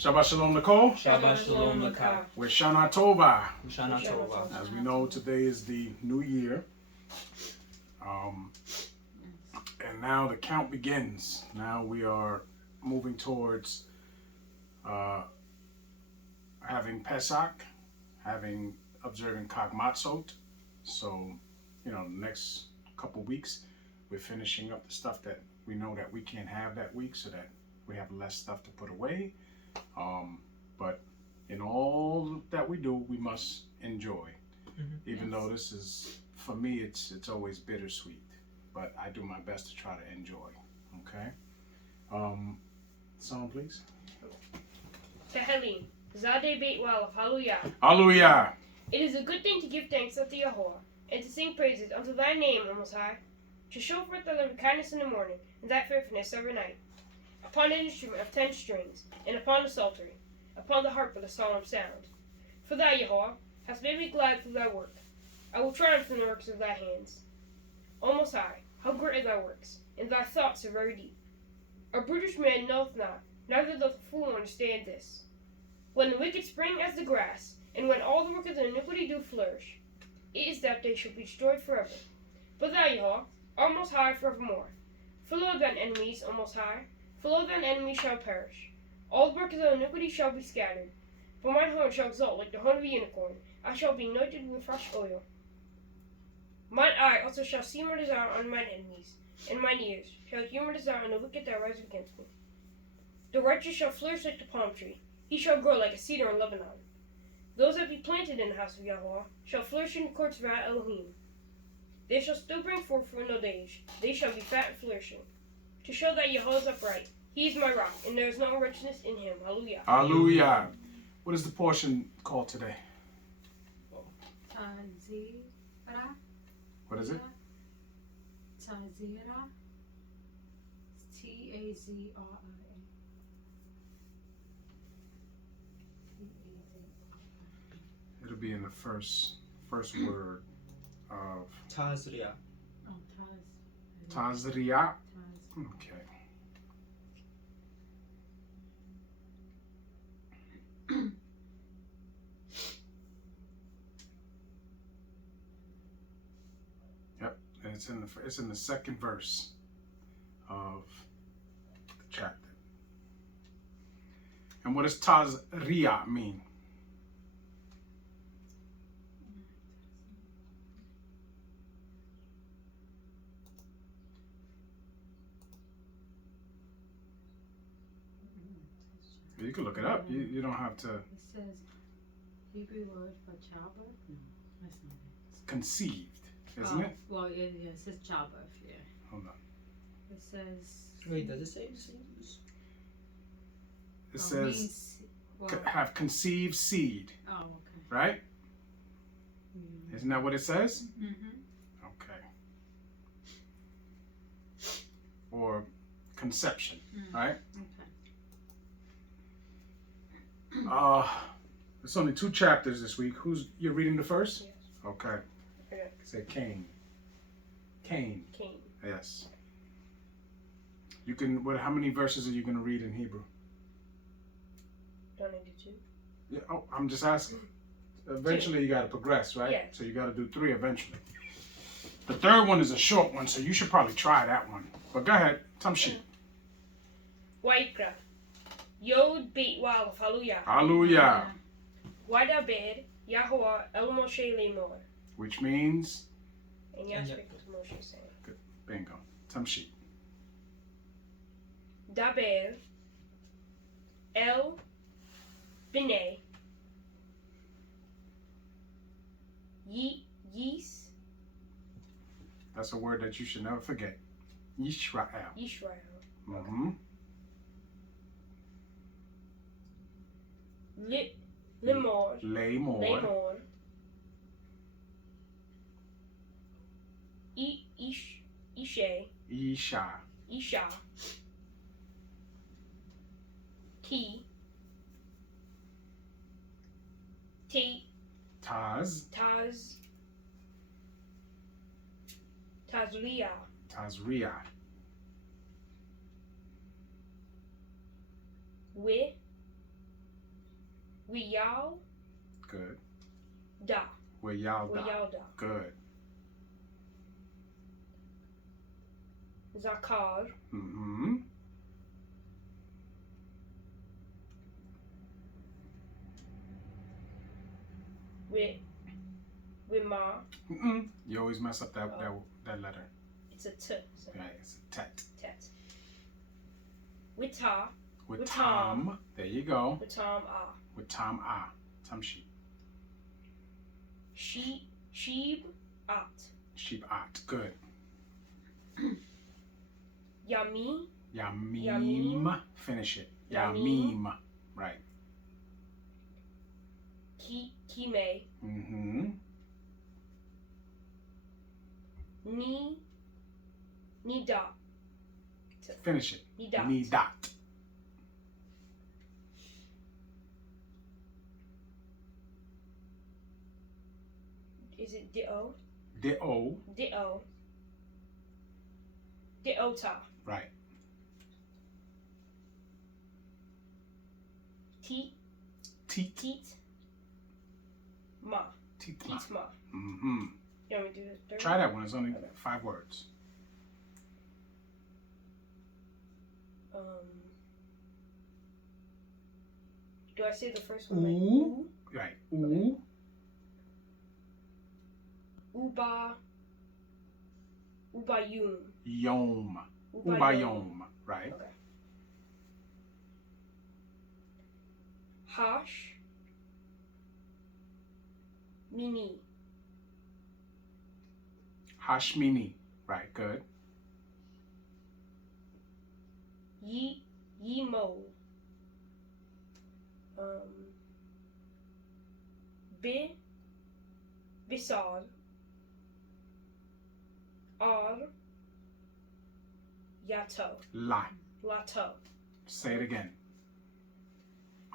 Shabbat Shalom Nicole. Shabbat Shalom Laka. With Shana Tova. Shana Tova. As we know, today is the new year. And now the count begins. Now we are moving towards having Pesach, observing Chag Matzot. So, the next couple weeks, we're finishing up the stuff that we know that we can't have that week so that we have less stuff to put away. But in all that we do, we must enjoy. Even though this is, for me, it's always bittersweet. But I do my best to try to enjoy. Okay? Song, please. Tehillim, Zadeh Beit Walav, Hallelujah. Hallelujah. It is a good thing to give thanks unto Yahweh, and to sing praises unto thy name, O Most High, to show forth thy loving kindness in the morning, and thy faithfulness every night. Upon an instrument of 10 strings, and upon the psaltery, upon the harp with a solemn sound. For thou, Yahweh, hast made me glad through thy work. I will triumph in the works of thy hands. O Most High, how great are thy works, and thy thoughts are very deep. A brutish man knoweth not, neither doth a fool understand this. When the wicked spring as the grass, and when all the workers of iniquity do flourish, it is that they shall be destroyed forever. But thou, Yahweh, art most high forevermore. Follow thine enemies, O Most High, follow thine enemies shall perish. All the workers of iniquity shall be scattered. For mine horn shall exalt like the horn of a unicorn. I shall be anointed with fresh oil. Mine eye also shall see my desire on mine enemies, and mine ears shall hear my desire on the wicked that rise against me. The righteous shall flourish like the palm tree. He shall grow like a cedar in Lebanon. Those that be planted in the house of Yahweh shall flourish in the courts of our Elohim. They shall still bring forth for an old age. They shall be fat and flourishing. To show that Yahweh is upright. He is my rock, and there is no wretchedness in him. Hallelujah. Hallelujah. What is the portion called today? Tazriah. What is it? Tazriah. Tazria. It'll be in the first word of Tazriah. Oh, Tazriah. Okay. Yep, and it's in the second verse of the chapter. And what does Tazriah mean? You can look it up. You don't have to. It says Hebrew word for childbirth? No, that's not it. Conceived, isn't it? Well, it says childbirth, yeah. Hold on. It says... Wait, does it say? It says have conceived seed, Oh, okay. right? Isn't that what it says? Mm-hmm. Okay. Or conception, right? Okay. It's only 2 chapters this week. You're reading the first? Yes. Okay. Okay. Say Cain. Cain. Cain. Yes. You can. How many verses are you going to read in Hebrew? 92. Yeah. Oh, I'm just asking. Eventually, you got to progress, right? Yeah. So you got to do 3 eventually. The third one is a short one, so you should probably try that one. But go ahead. Tamshi. Wayekra. Yod Beit Walav, Hallelujah. Hallelujah. Wadaber, Yahweh El Moshe Lemor. Which means? And Yah spake to Moshe, saying, Good. Bingo. Tamshi. Daber El B'nai Yis That's a word that you should never forget. Yisrael. Yisrael. Mm-hmm. Lemor Lemor. Isha Isha. Ki Wiyal Good. da. Wayalda. Wiyal da. Good. Zakar. Mm-hmm. Wima. Mm-mm. You always mess up that letter. It's a t. So Right, it's a tet. tet. Wita. With With Tom. Tom. There you go. Witam ah. With Tom ah. Tamshi. Sheeb at. Sheep at. Good. Yami. Yamim. Yamim. Finish it. Yamim. Yamim. Right. Kime. Mm-hmm. Nida. Finish it. Nidat. Nidat. Is it Dio? Deo. Dio. Diota. Right. Teat. Teat. Teat. Ma. Teetma. Teatma. Mm-hmm. You want me to do this third? Try that one. It's only 5 words. Do I say the first one? Ooh. Right. Ooh. Uba. Ubayum. Yom. Ubayom. Right. Okay. Hash. Mini. Hashmini. Right. Good. Yemo. Bisad. Ar. Yato. La. Lato. Say it again.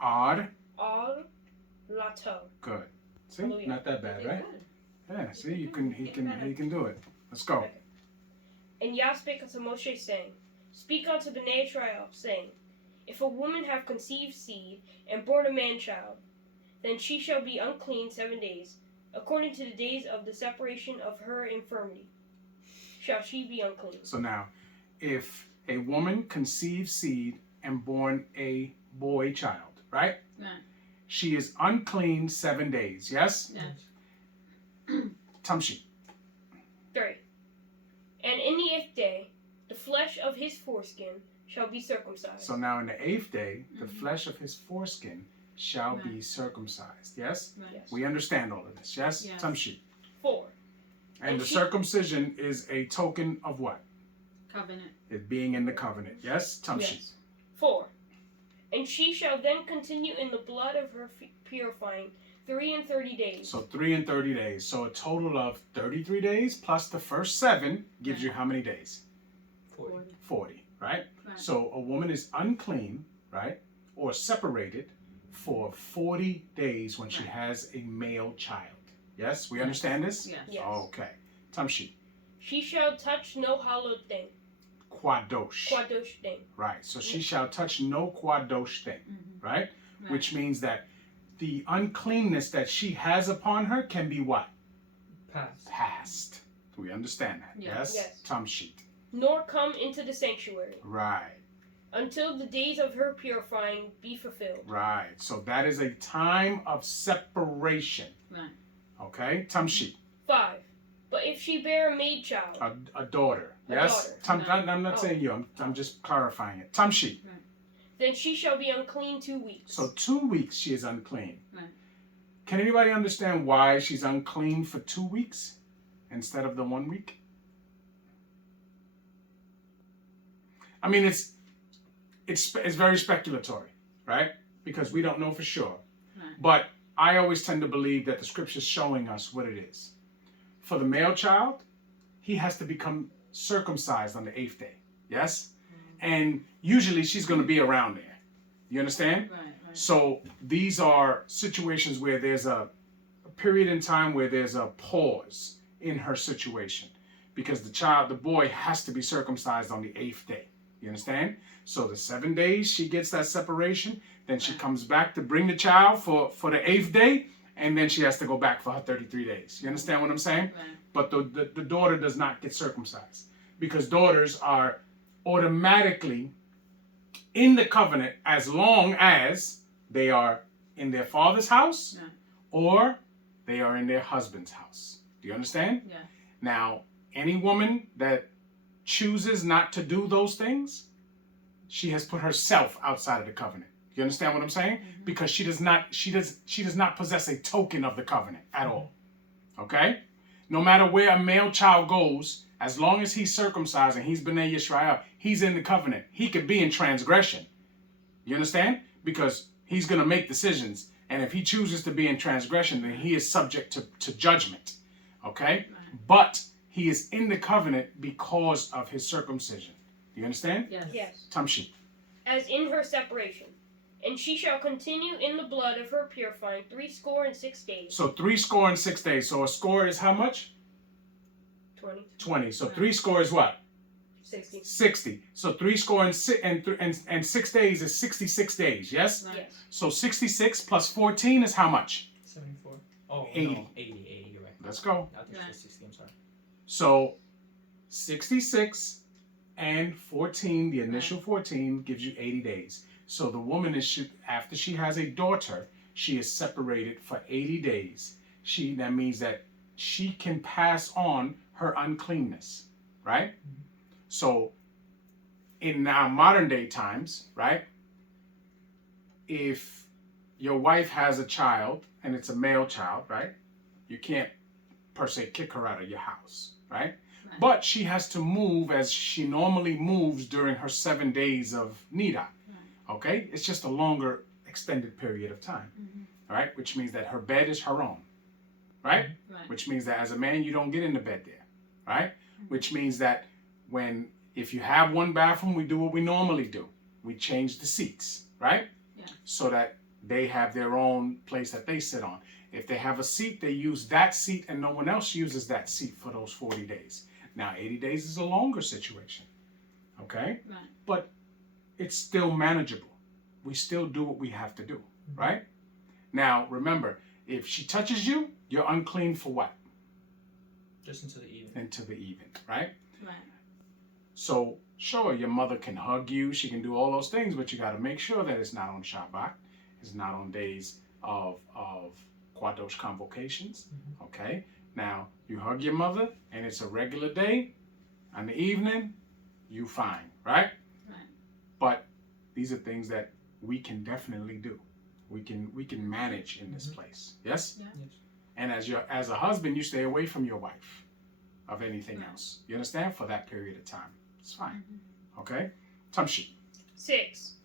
Odd. Ar. Lato. Good. See, Hallelujah. not that bad, right? Good. Yeah. See, he can do it. Let's go. And Yah spake unto Moshe, saying, Speak unto Bnei Israel, saying, If a woman have conceived seed, and born a man-child, then she shall be unclean 7 days, according to the days of the separation of her infirmity. Shall she be unclean? So now, if a woman conceives seed and born a boy child, right? Right. She is unclean 7 days. Yes? Yeah. Tamshi. 3. And in the 8th day, the flesh of his foreskin shall be circumcised. So now in the 8th day, the Mhm. flesh of his foreskin shall be Right. circumcised. Yes? Right. Yes. We understand all of this. Yes? Yes. Tamshi. 4. And And the she- circumcision is a token of what? Covenant. It being in the covenant. Yes? Tamshi. Yes. 4. And she shall then continue in the blood of her purifying 3 days. So 3 and 30 days. So a total of 33 days plus the first 7 gives you how many days? 40. 40, right? Right. So a woman is unclean, right? Or separated for 40 days when she Right. has a male child. Yes? We Yes. understand this? Yes. Yes. Okay. Tamshi. She shall touch no hallowed thing, Quadosh. quadosh thing. Right. So she shall touch no quadosh thing, Mm-hmm. right? Right. Which means that the uncleanness that she has upon her can be what? Pass. Past. Do we understand that? Yes. Yes. Tamshi. Nor come into the sanctuary Right. until the days of her purifying be fulfilled. Right. So that is a time of separation. Right. Okay? Tamshi. 5. But if she bear a maid child, A daughter. A Yes? daughter. I'm not Oh. saying you. I'm just clarifying it. Tamshi. then she shall be unclean 2 weeks. So 2 weeks she is unclean. Right. Can anybody understand why she's unclean for 2 weeks instead of the 1 week? I mean, it's very speculatory, right? Because we don't know for sure. Right. But I always tend to believe that the scripture's showing us what it is. For the male child, he has to become circumcised on the 8th day. Yes? And usually she's going to be around there. You understand? Right. Right. So these are situations where there's a period in time where there's a pause in her situation because the boy has to be circumcised on the 8th day. You understand? So the 7 days she gets that separation, then she comes back to bring the child for the 8th day, and then she has to go back for her 33 days. You understand what I'm saying? Right. But the daughter does not get circumcised, because daughters are automatically in the covenant as long as they are in their father's house Right. or they are in their husband's house. Do you understand? Yeah. Now, any woman that chooses not to do those things, she has put herself outside of the covenant. You understand what I'm saying? Because she does not possess a token of the covenant at all. Okay? No matter where a male child goes, as long as he's circumcised and he's B'nai Yisrael, he's in the covenant. He could be in transgression. You understand? Because he's going to make decisions. And if he chooses to be in transgression, then he is subject to judgment. Okay? But he is in the covenant because of his circumcision. Do you understand? Yes. Yes. Tamshi. As in her separation. And she shall continue in the blood of her purifying 66 days. So 66 days. So a score is how much? 20. So 3 is what? 60. 60. So 6 days is 66 days. Yes? Right. Yes. So 66 plus 14 is how much? 74. Oh, 80. no. 80, you're right. Let's go. I think Right. it's 60, I'm sorry. So 66 and 14, the initial 14 gives you 80 days. So the woman after she has a daughter, she is separated for 80 days. That means that she can pass on her uncleanness, right? So in now modern day times, right? If your wife has a child and it's a male child, right? You can't per se kick her out of your house, right? Right. But she has to move as she normally moves during her 7 days of Nida. Okay? It's just a longer extended period of time. All right? Which means that her bed is her own. Right? Right. Which means that as a man, you don't get in the bed there. Right? Which means that if you have one bathroom, we do what we normally do. We change the seats. Right? Yeah. So that they have their own place that they sit on. If they have a seat, they use that seat and no one else uses that seat for those 40 days. Now, 80 days is a longer situation. Okay? Right. But it's still manageable. We still do what we have to do, right? Now, remember, if she touches you, you're unclean for what? Just until the evening. Until the evening, right? Right. So, sure, your mother can hug you, she can do all those things, but you got to make sure that it's not on Shabbat, it's not on days of Kwadosh convocations, okay? Now, you hug your mother, and it's a regular day, on the evening, you fine, right? Right. But these are things that we can definitely do. We can manage in this place. Yes? Yeah. Yes. And as a husband, you stay away from your wife of anything Right. else. You understand? For that period of time. It's fine. Okay? Tamshi. 6.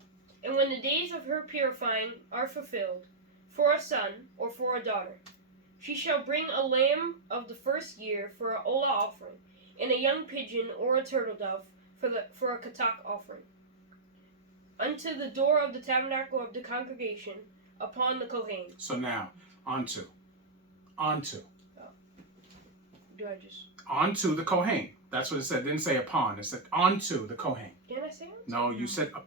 And when the days of her purifying are fulfilled, for a son or for a daughter, she shall bring a lamb of the first year for an olah offering, and a young pigeon or a turtle dove for a katak offering, unto the door of the tabernacle of the congregation, upon the Kohen. So now, onto. Do I just... Onto the Kohen. That's what it said. It didn't say upon. It said onto the Kohen. Didn't I say it? No, you said up.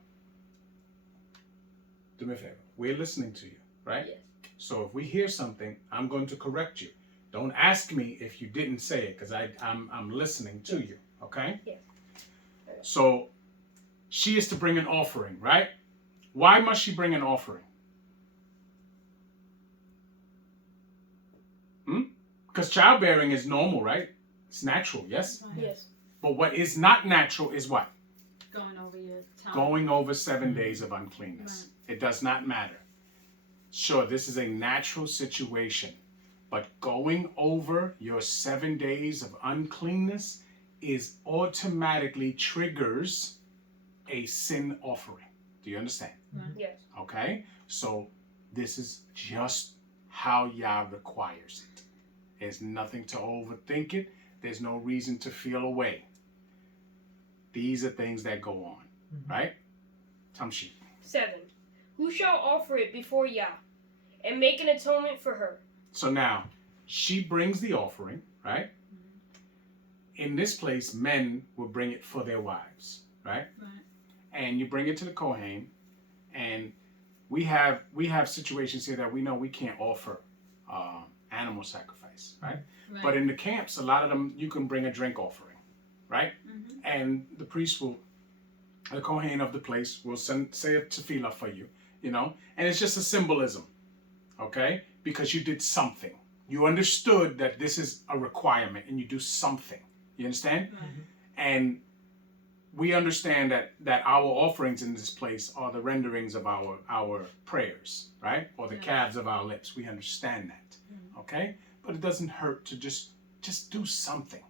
Do me a favor. We're listening to you, right? Yes. So if we hear something, I'm going to correct you. Don't ask me if you didn't say it, because I'm listening to you, okay? Yes. So she is to bring an offering, right? Why must she bring an offering? Because childbearing is normal, right? It's natural, yes? Right. Yes. But what is not natural is what? Going over your time. Going over 7 days of uncleanness. It does not matter. Sure, this is a natural situation, but going over your 7 days of uncleanness is automatically triggers a sin offering. Do you understand? Right. Yes. Okay? So this is just how Yah requires it. There's nothing to overthink it. There's no reason to feel away. These are things that go on, right? Tamshi. 7. Who shall offer it before Yah, and make an atonement for her? So now, she brings the offering, right? In this place, men will bring it for their wives, right? Right. and you bring it to the Kohen, and we have situations here that we know we can't offer animal sacrifice, right? But in the camps, a lot of them you can bring a drink offering, right? And the priest will, the Kohen of the place will say a tefillah for you, and it's just a symbolism, okay? Because you did something. You understood that this is a requirement, and you do something. You understand? And we understand that our offerings in this place are the renderings of our prayers, right? Or the calves of our lips. We understand that, okay? But it doesn't hurt to just do something.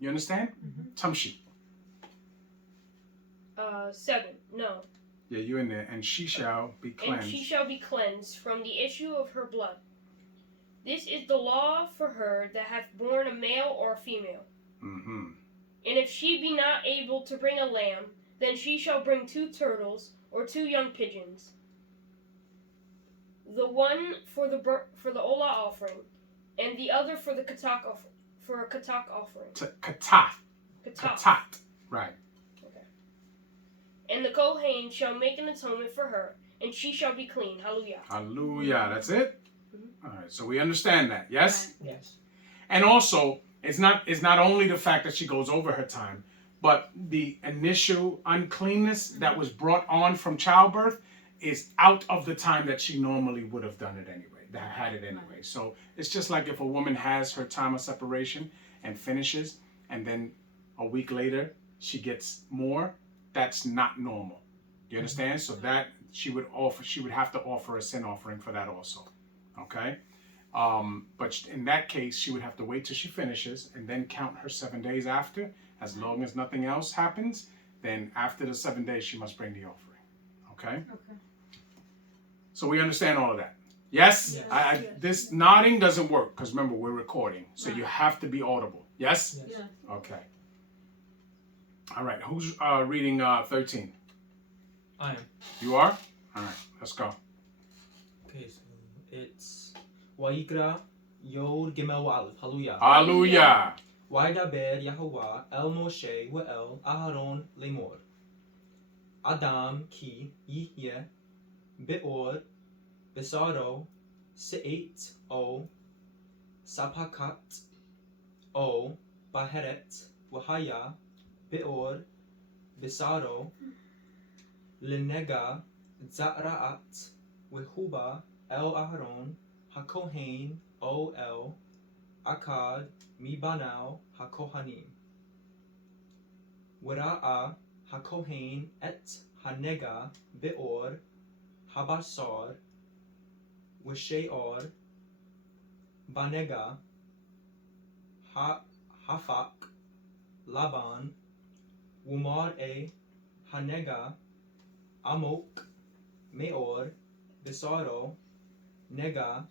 You understand? Tamshi. 7. No. Yeah, you in there. And she shall be cleansed. And she shall be cleansed from the issue of her blood. This is the law for her that hath borne a male or a female. And if she be not able to bring a lamb, then she shall bring 2 turtles or 2 young pigeons. The one for the olah offering, and the other for the katak offering. Katat. Right. Okay. And the Kohen shall make an atonement for her, and she shall be clean. Hallelujah. Hallelujah. That's it? All right. So we understand that. Yes? Yes. And also, it's not only the fact that she goes over her time, but the initial uncleanness that was brought on from childbirth is out of the time that she normally would have done it anyway, that had it anyway. So it's just like if a woman has her time of separation and finishes, and then a week later she gets more, that's not normal. You understand? So that she would have to offer a sin offering for that also. Okay? But in that case, she would have to wait till she finishes and then count her 7 days after. As long as nothing else happens, then after the 7 days, she must bring the offering. Okay? Okay. So we understand all of that. Yes? Yes. This nodding doesn't work because remember, we're recording. So you have to be audible. Yes? Yes. Okay. All right. Who's reading 13? I am. You are? All right. Let's go. Okay, so it's Wayekra Yod Gimel Aleph. Hallelujah. Hallelujah. Vaydaber Yahweh el Moshe ve'el Aharon lemor. Adam ki yihye be'or besaro se'et o sapakat o baheret v'haya be'or besaro lenega za'ra'at v'huba el Aharon hakohen o el akad mibanao hakohanim. Wera'a hakohen et hanega be'or habasar v'she'or banega hafak laban wumar hanega amok me'or besaro nega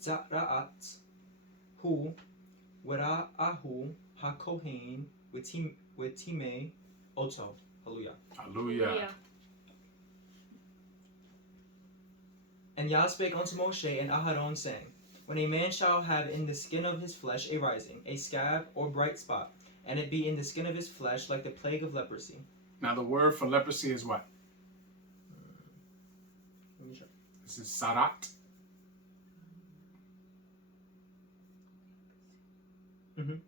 za'ra'at hu wera'ahu hakohen wetime oto. Hallelujah. Hallelujah. And Yah spake unto Moshe and Aharon, saying, When a man shall have in the skin of his flesh a rising, a scab or bright spot, and it be in the skin of his flesh like the plague of leprosy. Now the word for leprosy is what? Let me check. This is sarat.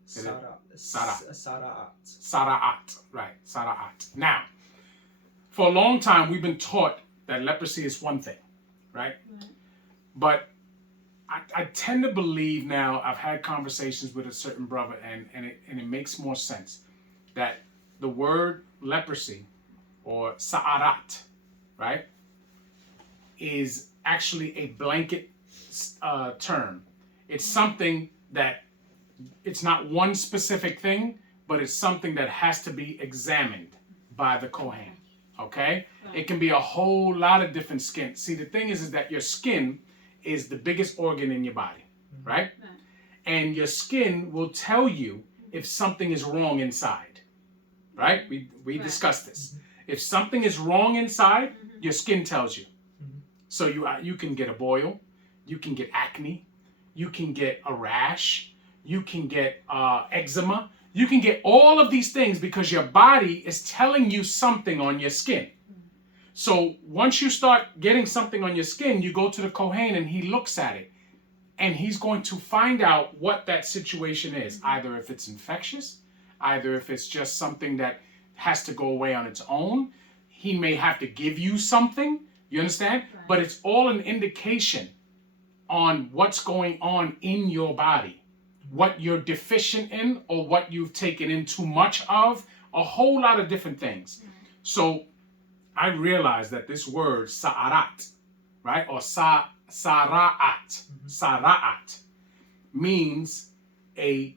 Sara'at. Sara'at. Right. Sara'at. Now, for a long time we've been taught that leprosy is one thing, right? But I tend to believe now, I've had conversations with a certain brother and it makes more sense that the word leprosy or sa'arat, right, is actually a blanket term. It's something that it's not one specific thing, but it's something that has to be examined by the Kohen. Okay? It can be a whole lot of different skin. See, the thing is that your skin is the biggest organ in your body, right? And your skin will tell you if something is wrong inside, right? We discussed this. If something is wrong inside, your skin tells you. So you can get a boil, you can get acne, you can get a rash, you can get eczema, You can get all of these things because your body is telling you something on your skin. So once you start getting something on your skin, you go to the Kohen and he looks at it. And he's going to find out what that situation is. Either if it's infectious, either if it's just something that has to go away on its own. He may have to give you something. You understand? Right. But it's all an indication on what's going on in your body. What you're deficient in or what you've taken in too much of. A whole lot of different things. So I realized that this word, sa'arat, right? Or sara'at, means a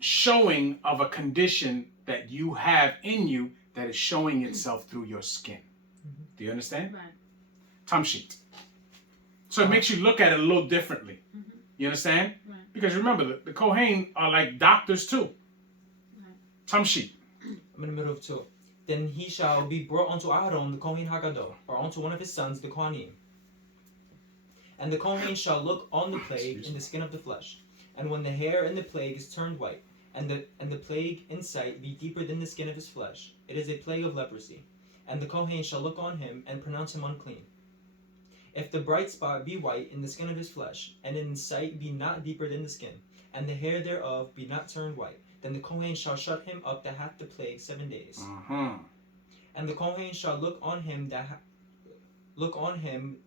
showing of a condition that you have in you that is showing itself through your skin. Do you understand? Right. Tamshit. So it makes you look at it a little differently. You understand? Right. Because remember, the Kohen are like doctors too. Right. Tamshit. I'm in the middle of 2. Then he shall be brought unto Aaron the Kohen Hagadol, or unto one of his sons, the Kohanim. And the Kohen shall look on the plague in the skin of the flesh. And when the hair in the plague is turned white, and the plague in sight be deeper than the skin of his flesh, it is a plague of leprosy. And the Kohen shall look on him and pronounce him unclean. If the bright spot be white in the skin of his flesh, and in sight be not deeper than the skin, and the hair thereof be not turned white, then the Kohen shall shut him up that hath the plague 7 days. And the Kohen shall look on him the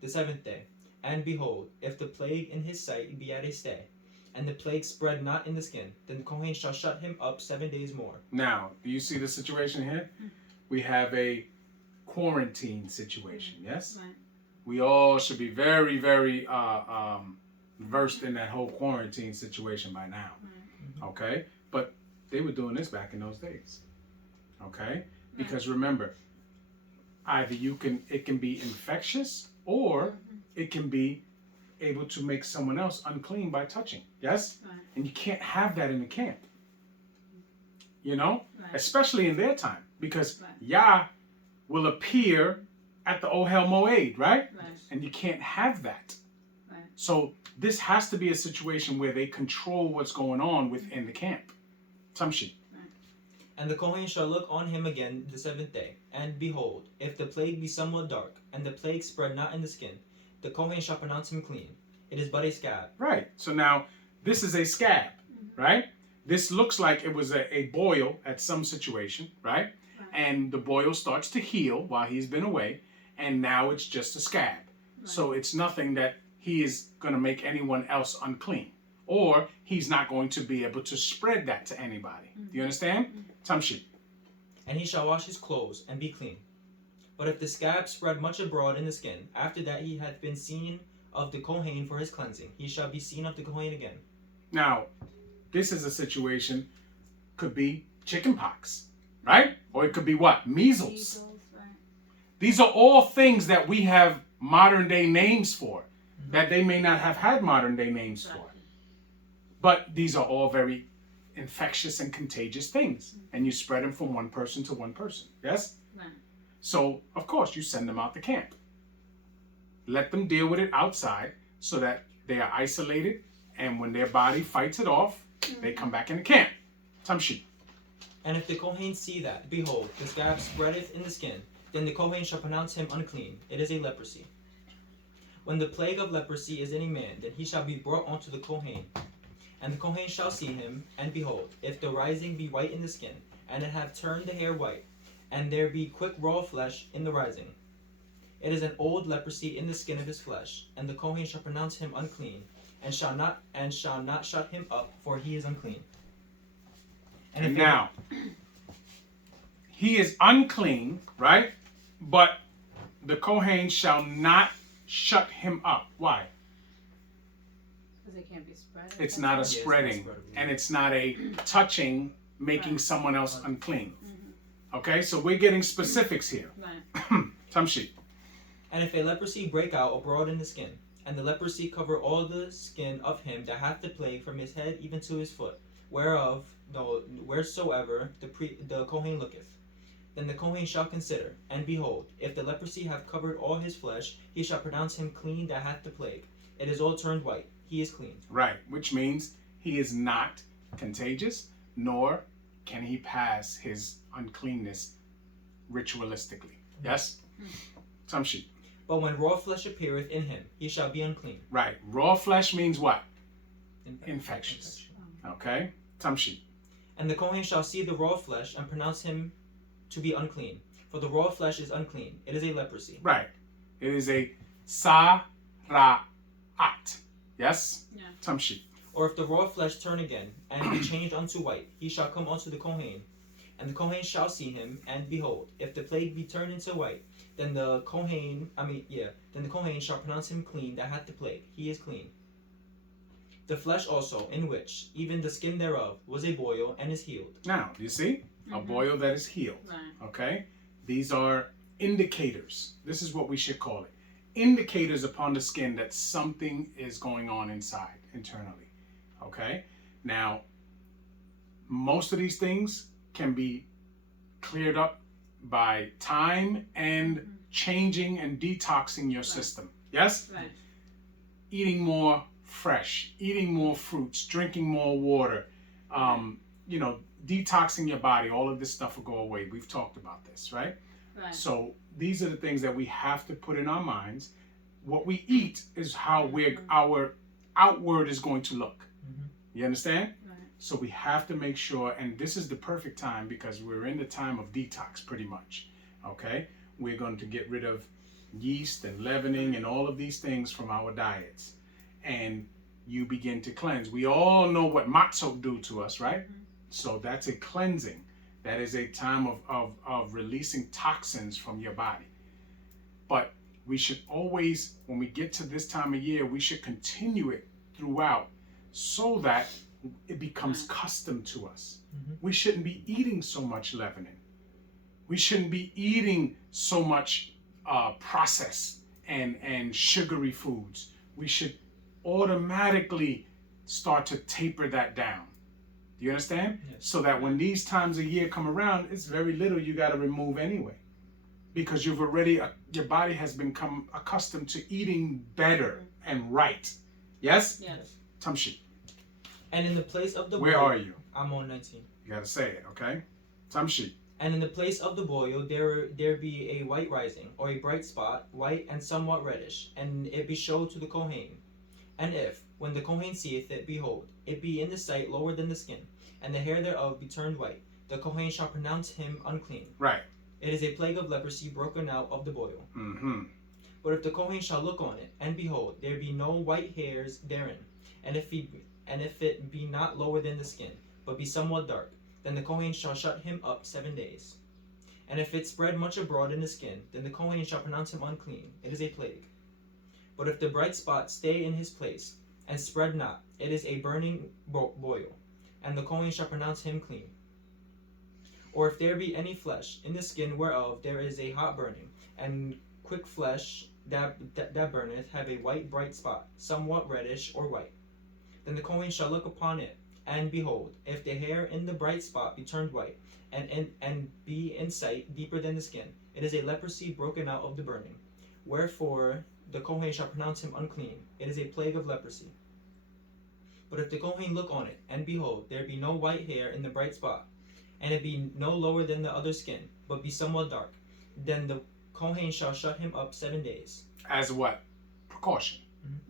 7th day. And behold, if the plague in his sight be at a stay, and the plague spread not in the skin, then the Kohen shall shut him up 7 days more. Now, do you see the situation here? We have a quarantine situation, yes? Right. We all should be very, very versed in that whole quarantine situation by now, okay? But they were doing this back in those days, okay? Because remember, either it can be infectious or it can be able to make someone else unclean by touching, yes? Right. And you can't have that in the camp, you know? Right. Especially in their time, because Right. Yah will appear at the Ohel Moed, right? Right. And you can't have that. Right. So this has to be a situation where they control what's going on within the camp. Tamshi. And the Kohen shall look on him again the 7th day. And behold, if the plague be somewhat dark, and the plague spread not in the skin, the Kohen shall pronounce him clean. It is but a scab. Right. So now this is a scab, right? This looks like it was a boil at some situation, right? And the boil starts to heal while he's been away, and now it's just a scab. So it's nothing that he is going to make anyone else unclean, or he's not going to be able to spread that to anybody. Do you understand? Tamshi. And he shall wash his clothes, and be clean. But if the scab spread much abroad in the skin, after that he hath been seen of the Kohen for his cleansing, he shall be seen of the Kohen again. Now, this is a situation, could be chickenpox, right? Or it could be what? Measles. Right. These are all things that we have modern day names for, that they may not have had modern day names for. But these are all very infectious and contagious things. And you spread them from one person to one person. Yes? Right. So, of course, you send them out the camp. Let them deal with it outside so that they are isolated. And when their body fights it off, they come back in the camp. Tamshi. And if the Kohen see that, behold, the scab spreadeth in the skin, then the Kohen shall pronounce him unclean. It is a leprosy. When the plague of leprosy is in a man, then he shall be brought unto the Kohen. And the Kohen shall see him, and behold, if the rising be white in the skin, and it have turned the hair white, and there be quick raw flesh in the rising, it is an old leprosy in the skin of his flesh, and the Kohen shall pronounce him unclean, and shall not shut him up, for he is unclean. And now, he is unclean, right? But the Kohen shall not shut him up. Why? Because it can't be spread. It's not a spreading, and it's not a touching, making someone else unclean. Okay, so we're getting specifics here. Right. Tamshi. And if a leprosy break out abroad in the skin, and the leprosy cover all the skin of him that hath the plague from his head even to his foot, wheresoever the Kohen looketh, then the Kohen shall consider, and behold, if the leprosy have covered all his flesh, he shall pronounce him clean that hath the plague. It is all turned white. He is clean. Right, which means he is not contagious, nor can he pass his uncleanness ritualistically. Yes? Tamshi. But when raw flesh appeareth in him, he shall be unclean. Right. Raw flesh means what? Infectious. Okay? Tamshi. And the Kohen shall see the raw flesh and pronounce him to be unclean. For the raw flesh is unclean. It is a leprosy. Right. It is a sara'at. Yes? Yeah. Tamshi. Or if the raw flesh turn again, and be changed unto white, he shall come unto the Kohen. And the Kohen shall see him, and behold, if the plague be turned into white, then the Kohen shall pronounce him clean that hath the plague. He is clean. The flesh also, in which even the skin thereof was a boil and is healed. Now, you see? A boil that is healed. Right. Okay? These are indicators. This is what we should call it. Indicators upon the skin that something is going on inside, internally. Okay? Now, most of these things can be cleared up by time and changing and detoxing your system. Yes? Right. Eating more fresh, eating more fruits, drinking more water, detoxing your body. All of this stuff will go away. We've talked about this, right? Right. So these are the things that we have to put in our minds. What we eat is how our outward is going to look. You understand? Right. So we have to make sure, and this is the perfect time because we're in the time of detox pretty much. Okay? We're going to get rid of yeast and leavening and all of these things from our diets. And you begin to cleanse. We all know what matzo do to us, right? So that's a cleansing. That is a time of releasing toxins from your body. But we should always, when we get to this time of year, we should continue it throughout so that it becomes custom to us. We shouldn't be eating so much leavening. We shouldn't be eating so much processed and sugary foods. We should automatically start to taper that down. Do you understand? Yes. So that when these times of year come around, it's very little you got to remove anyway. Because you've already, your body has become accustomed to eating better and right. Yes? Yes. Tamshi, And in the place of the where boil, are you? I'm on 19. You got to say it, okay? Tamshi. And in the place of the boil there be a white rising, or a bright spot, white and somewhat reddish, and it be showed to the Kohen. And if, when the Kohen seeth it, behold, it be in the sight lower than the skin, and the hair thereof be turned white, the Kohen shall pronounce him unclean. Right. It is a plague of leprosy broken out of the boil. Mm-hmm. But if the Kohen shall look on it, and behold, there be no white hairs therein, and if it be not lower than the skin, but be somewhat dark, then the Kohen shall shut him up 7 days. And if it spread much abroad in the skin, then the Kohen shall pronounce him unclean. It is a plague. But if the bright spot stay in his place, and spread not, it is a burning boil, and the Kohen shall pronounce him clean. Or if there be any flesh in the skin whereof there is a hot burning, and quick flesh that burneth, have a white bright spot, somewhat reddish or white, then the Kohen shall look upon it, and behold, if the hair in the bright spot be turned white, and be in sight deeper than the skin, it is a leprosy broken out of the burning. Wherefore the Kohen shall pronounce him unclean. It is a plague of leprosy. But if the Kohen look on it, and behold, there be no white hair in the bright spot, and it be no lower than the other skin, but be somewhat dark, then the Kohen shall shut him up 7 days. As what? Precaution.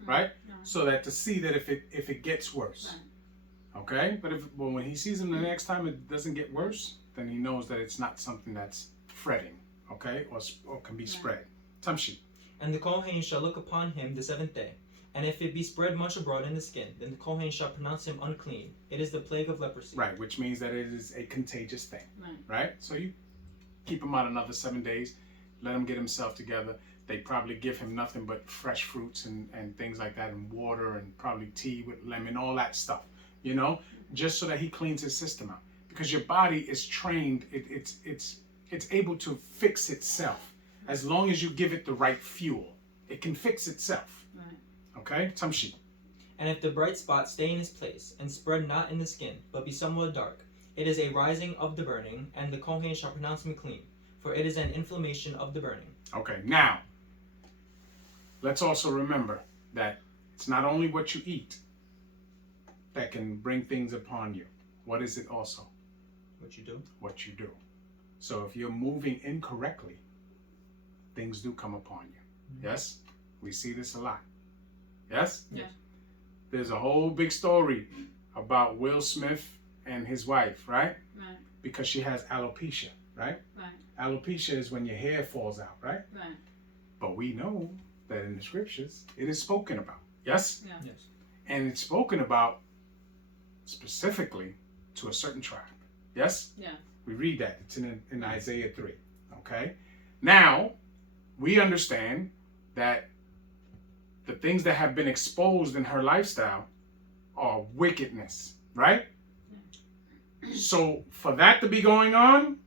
Right? So that to see that if it gets worse. Okay? But when he sees him the next time it doesn't get worse, then he knows that it's not something that's fretting. Okay? Or can be spread. Tamshi. And the Kohen shall look upon him the 7th day. And if it be spread much abroad in the skin, then the Kohen shall pronounce him unclean. It is the plague of leprosy. Right, which means that it is a contagious thing. Right. Right? So you keep him out another 7 days, let him get himself together. They probably give him nothing but fresh fruits and things like that, and water, and probably tea with lemon, all that stuff, just so that he cleans his system out. Because your body is trained, it's able to fix itself. As long as you give it the right fuel, it can fix itself. Right. Okay? Tamshi. And if the bright spot stay in his place, and spread not in the skin, but be somewhat dark, it is a rising of the burning, and the Kohen shall pronounce him clean, for it is an inflammation of the burning. Okay, now, let's also remember that it's not only what you eat that can bring things upon you. What is it also? What you do? What you do. So if you're moving incorrectly, things do come upon you. Yes? We see this a lot. Yes? Yeah. There's a whole big story about Will Smith and his wife, right? Right. Because she has alopecia, right? Right. Alopecia is when your hair falls out, right? Right. But we know that in the scriptures, it is spoken about. Yes? Yeah. Yes. And it's spoken about specifically to a certain tribe. Yes? Yeah. We read that. It's in Isaiah 3. Okay? Now, we understand that the things that have been exposed in her lifestyle are wickedness, right? So for that to be going on,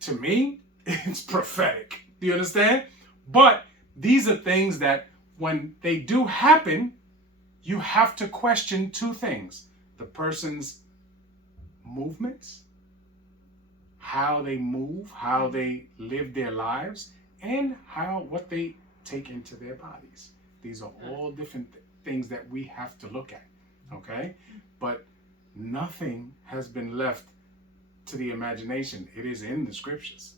to me, it's prophetic. Do you understand? But these are things that when they do happen, you have to question two things. The person's movements, how they move, how they live their lives, and what they take into their bodies. These are all different things that we have to look at, okay? But nothing has been left to the imagination. It is in the scriptures.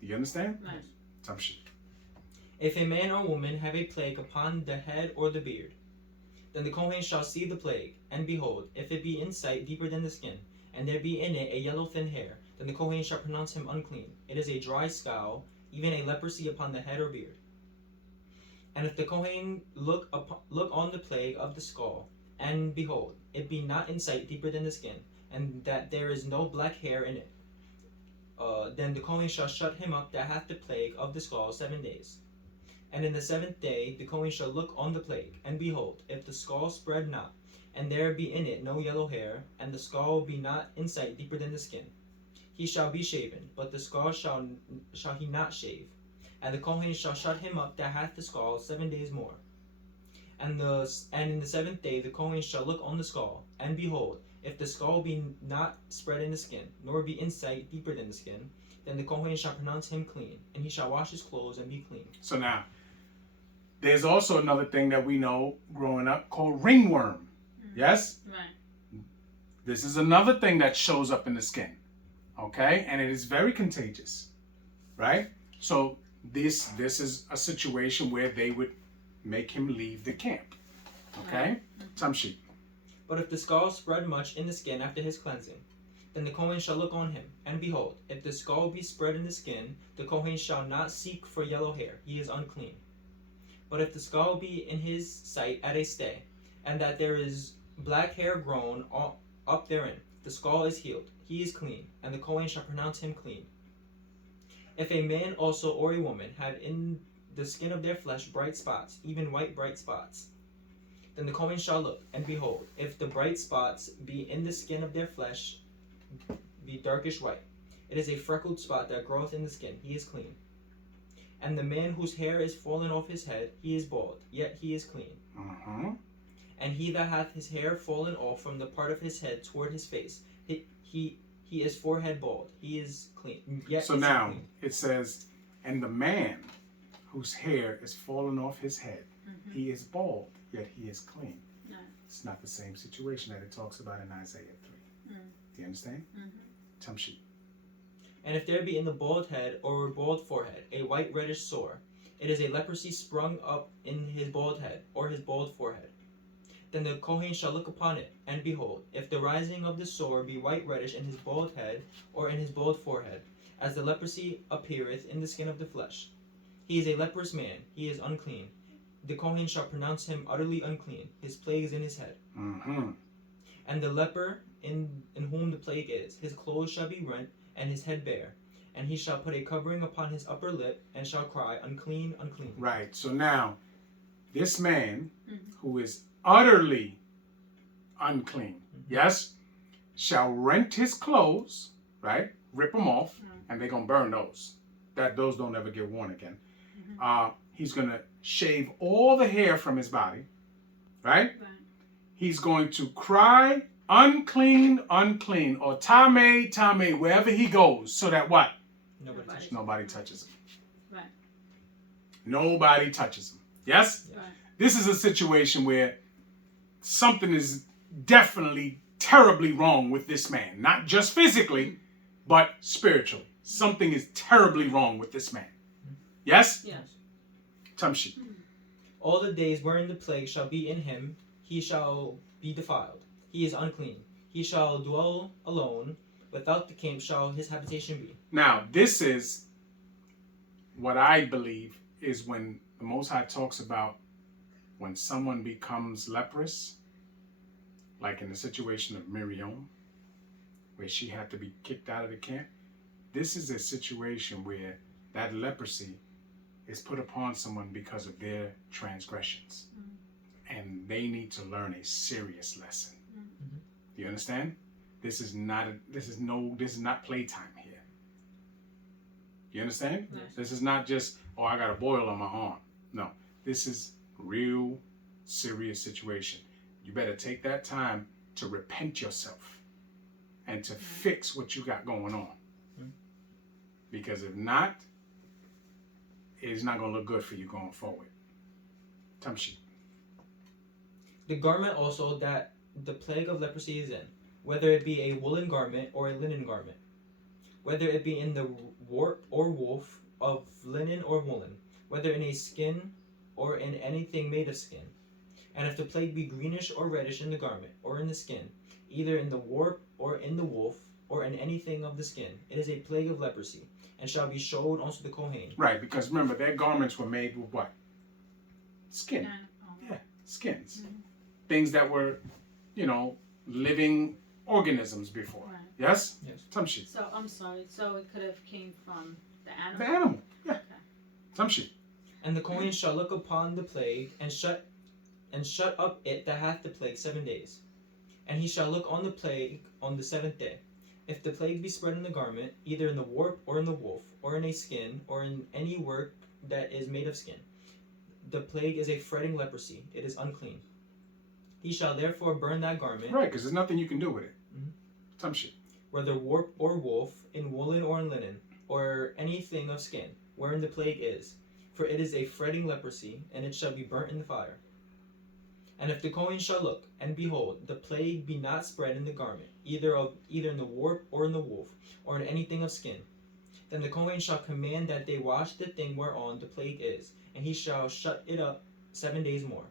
Do you understand? Right. Tamshi. If a man or woman have a plague upon the head or the beard, then the Kohen shall see the plague, and behold, if it be in sight deeper than the skin, and there be in it a yellow thin hair, then the Kohen shall pronounce him unclean. It is a dry scowl, even a leprosy upon the head or beard. And if the Kohen look on the plague of the skull, and behold, it be not in sight deeper than the skin, and that there is no black hair in it, then the Kohen shall shut him up that hath the plague of the skull 7 days. And in the 7th day the Kohen shall look on the plague, and behold, if the skull spread not, and there be in it no yellow hair, and the skull be not in sight deeper than the skin, he shall be shaven, but the skull shall he not shave. And the Kohen shall shut him up that hath the skull 7 days more. And in the 7th day the Kohen shall look on the skull, and behold, if the skull be not spread in the skin, nor be in sight deeper than the skin, then the Kohen shall pronounce him clean, and he shall wash his clothes and be clean. So now, there's also another thing that we know growing up called ringworm. Yes? Right. This is another thing that shows up in the skin. Okay? And it is very contagious. Right? So this is a situation where they would make him leave the camp. Okay? Tamshi. But if the skull spread much in the skin after his cleansing, then the Kohen shall look on him, and behold, if the skull be spread in the skin, the Kohen shall not seek for yellow hair, he is unclean. But if the skull be in his sight at a stay, and that there is black hair grown up therein, the skull is healed, he is clean, and the Kohen shall pronounce him clean. If a man also or a woman have in the skin of their flesh bright spots, even white bright spots, then the Kohen shall look, and behold, if the bright spots be in the skin of their flesh be darkish white, it is a freckled spot that groweth in the skin, he is clean. And the man whose hair is fallen off his head, he is bald, yet he is clean. And he that hath his hair fallen off from the part of his head toward his face, he is forehead bald, he is clean. Yet so is now clean. it says, and the man whose hair is fallen off his head, he is bald, yet he is clean. No. It's not the same situation that it talks about in Isaiah 3. Do you understand? Tamshi. And if there be in the bald head or bald forehead a white reddish sore, it is a leprosy sprung up in his bald head or his bald forehead. Then the Kohen shall look upon it, and behold, if the rising of the sore be white reddish in his bald head or in his bald forehead, as the leprosy appeareth in the skin of the flesh, he is a leprous man, he is unclean. The Kohen shall pronounce him utterly unclean, his plague is in his head. And the leper in whom the plague is, his clothes shall be rent, and his head bare, and he shall put a covering upon his upper lip, and shall cry, unclean, unclean. Right. So now, this man who is utterly unclean, yes, shall rent his clothes, right? Rip them off, and they're gonna burn those. Those don't ever get worn again. He's gonna shave all the hair from his body, right? He's going to cry, unclean, unclean, or tame, tame, wherever he goes, so that what? Nobody touches him. Right. Nobody touches him. Yes? Right. This is a situation where something is definitely terribly wrong with this man. Not just physically, but spiritually. Something is terribly wrong with this man. Yes? Yes. Tamshi. All the days wherein the plague shall be in him, he shall be defiled. He is unclean. He shall dwell alone. Without the camp shall his habitation be. Now, this is what I believe is when the Most High talks about when someone becomes leprous, like in the situation of Miriam, where she had to be kicked out of the camp. This is a situation where that leprosy is put upon someone because of their transgressions. And they need to learn a serious lesson. Do you understand? This is not playtime here. You understand? Yes. This is not just, oh, I got a boil on my arm. No, this is real serious situation. You better take that time to repent yourself and to fix what you got going on. Because if not, it's not going to look good for you going forward. Tamshi. The garment also that the plague of leprosy is in, whether it be a woolen garment or a linen garment, whether it be in the warp or woof of linen or woolen, whether in a skin or in anything made of skin. And if the plague be greenish or reddish in the garment or in the skin, either in the warp or in the woof or in anything of the skin, it is a plague of leprosy, and shall be showed unto the Kohen. Right, because remember, their garments were made with what? Skin. Yeah, skins. Things that were, living organisms before. Right. Yes? Yes. Tamshi. So I'm sorry. So it could have came from the animal. The animal. Yeah. Okay. Tamshi. And the Kohen shall look upon the plague, and shut up it that hath the plague 7 days. And he shall look on the plague on the 7th day. If the plague be spread in the garment, either in the warp or in the woof, or in a skin, or in any work that is made of skin, the plague is a fretting leprosy. It is unclean. He shall therefore burn that garment. Right, because there's nothing you can do with it. Tamshi. Whether warp or woof, in woolen or in linen, or anything of skin, wherein the plague is. For it is a fretting leprosy, and it shall be burnt in the fire. And if the Kohen shall look, and behold, the plague be not spread in the garment, either in the warp or in the woof, or in anything of skin, then the Kohen shall command that they wash the thing whereon the plague is, and he shall shut it up 7 days more.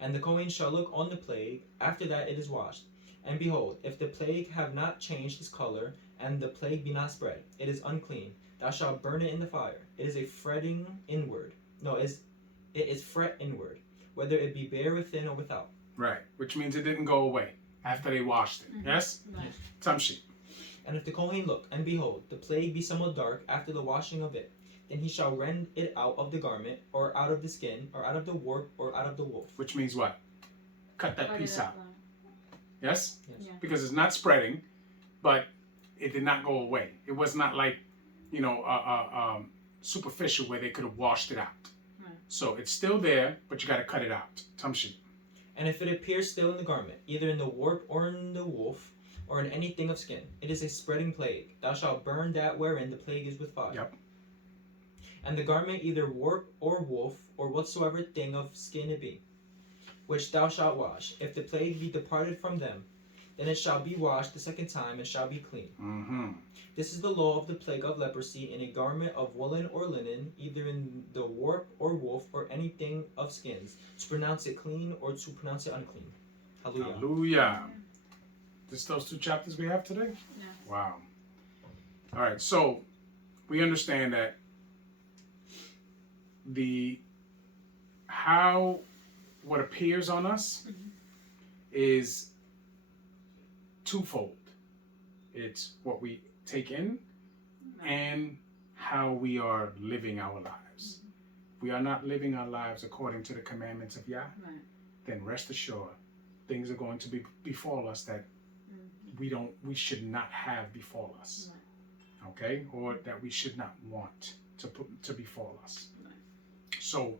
And the Kohen shall look on the plague after that it is washed. And behold, if the plague have not changed his color, and the plague be not spread, it is unclean. Thou shalt burn it in the fire. It is a fretting inward. No, it is fret inward, whether it be bare within or without. Right, which means it didn't go away after they washed it. Yes? Right. Tamshi. And if the Kohen look, and behold, the plague be somewhat dark after the washing of it, then he shall rend it out of the garment, or out of the skin, or out of the warp, or out of the woof. Which means what? Cut that piece out. Yes? Yes. Yeah. Because it's not spreading, but it did not go away. It was not like, superficial where they could have washed it out. Right. So it's still there, but you got to cut it out. Tamshi. And if it appears still in the garment, either in the warp or in the woof, or in anything of skin, it is a spreading plague. Thou shalt burn that wherein the plague is with fire. Yep. And the garment either warp or woof, or whatsoever thing of skin it be, which thou shalt wash. If the plague be departed from them, then it shall be washed the second time, and shall be clean. This is the law of the plague of leprosy in a garment of woolen or linen, either in the warp or woof, or anything of skins, to pronounce it clean or to pronounce it unclean. Hallelujah. Hallelujah. Just those 2 chapters we have today? Yeah. Wow. All right, so we understand that what appears on us is twofold. It's what we take in and how we are living our lives. If we are not living our lives according to the commandments of Yah, Right. then rest assured things are going to befall us that we should not have befall us. Right. Okay? Or that we should not want to befall us. Right. So,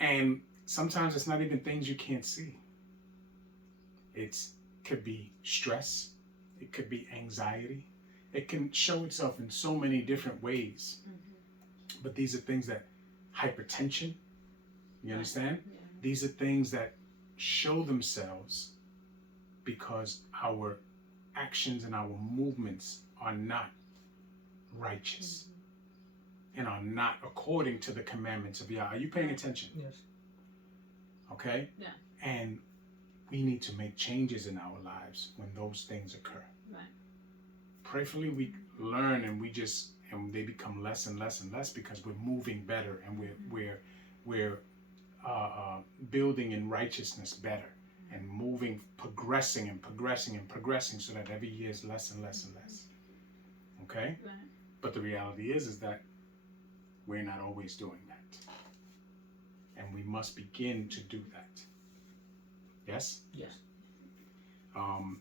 and sometimes it's not even things you can't see. It could be stress. It could be anxiety. It can show itself in so many different ways. But these are things that hypertension, you understand? Yeah. These are things that show themselves because our actions and our movements are not righteous and are not according to the commandments of Yah. Are you paying attention? Yes. Okay? Yeah. And we need to make changes in our lives when those things occur. Right. Prayerfully, we learn and they become less and less and less because we're moving better and we're building in righteousness better and moving, progressing so that every year is less and less and less. Okay? Right. But the reality is that we're not always doing that. And we must begin to do that. Yes? Yes.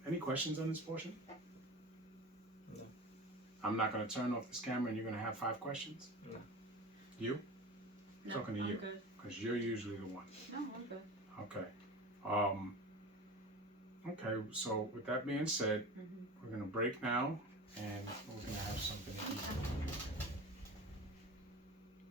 Any questions on this portion? No. I'm not going to turn off this camera and you're going to have 5 questions? No. You? No, Talking to I'm you. good. Because you're usually the one. No, I'm good. Okay. Okay, so with that being said, we're going to break now and we're going to have something to eat.